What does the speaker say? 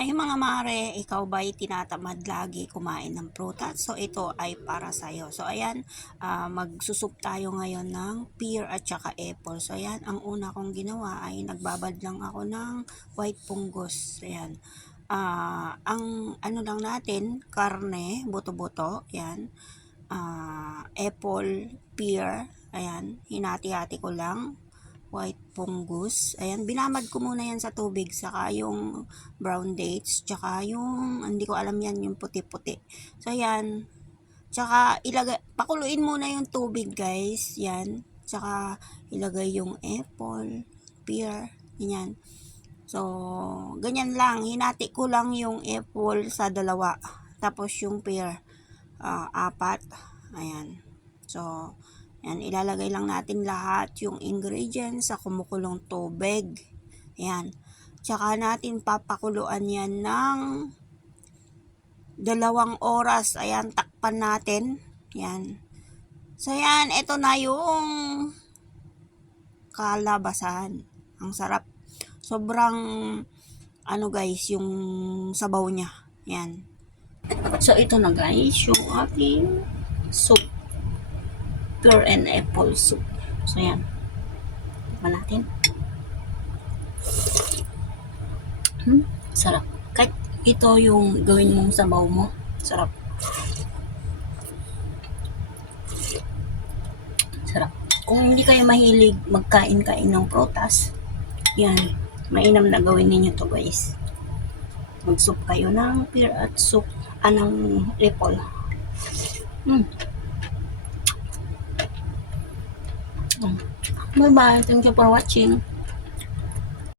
Ay mga mare, ikaw ba'y tinatamad lagi kumain ng prutas? So ito ay para sa'yo. So ayan, magsusup tayo ngayon ng pear at saka apple. So ayan, ang una kong ginawa ay nagbabad lang ako ng white punggos. Ayan. Ang ano lang natin, karne, buto-buto, ayan. Apple, pear, ayan, hinati-hati ko lang white pungus. Ayan, binamad ko muna yan sa tubig, saka yung brown dates, tsaka yung, hindi ko alam yan, yung puti-puti. So, ayan, tsaka pakuluin muna yung tubig guys, yan. Tsaka ilagay yung apple, pear, ganyan. So, ganyan lang, hinati ko lang yung apple sa dalawa. Tapos yung pear, apat. Ayan. So, yan, ilalagay lang natin lahat yung ingredients sa kumukulong tubig. Ayan. Tsaka natin papakuluan yan ng 2 oras. Ayan, takpan natin. Yan. So, yan, ito na yung kalabasan. Ang sarap. Sobrang, ano guys, yung sabaw niya. Yan. So, ito na guys, yung ating soup. Pear and apple soup. So, yan. Tikman natin. Sarap. Kahit ito yung gawin mong sabaw mo. Sarap. Sarap. Kung hindi kayo mahilig magkain-kain ng prutas, yan. Mainam na gawin ninyo to guys. Mag-soup kayo ng pear at soup. Ng apple. Bye-bye. Thank you for watching.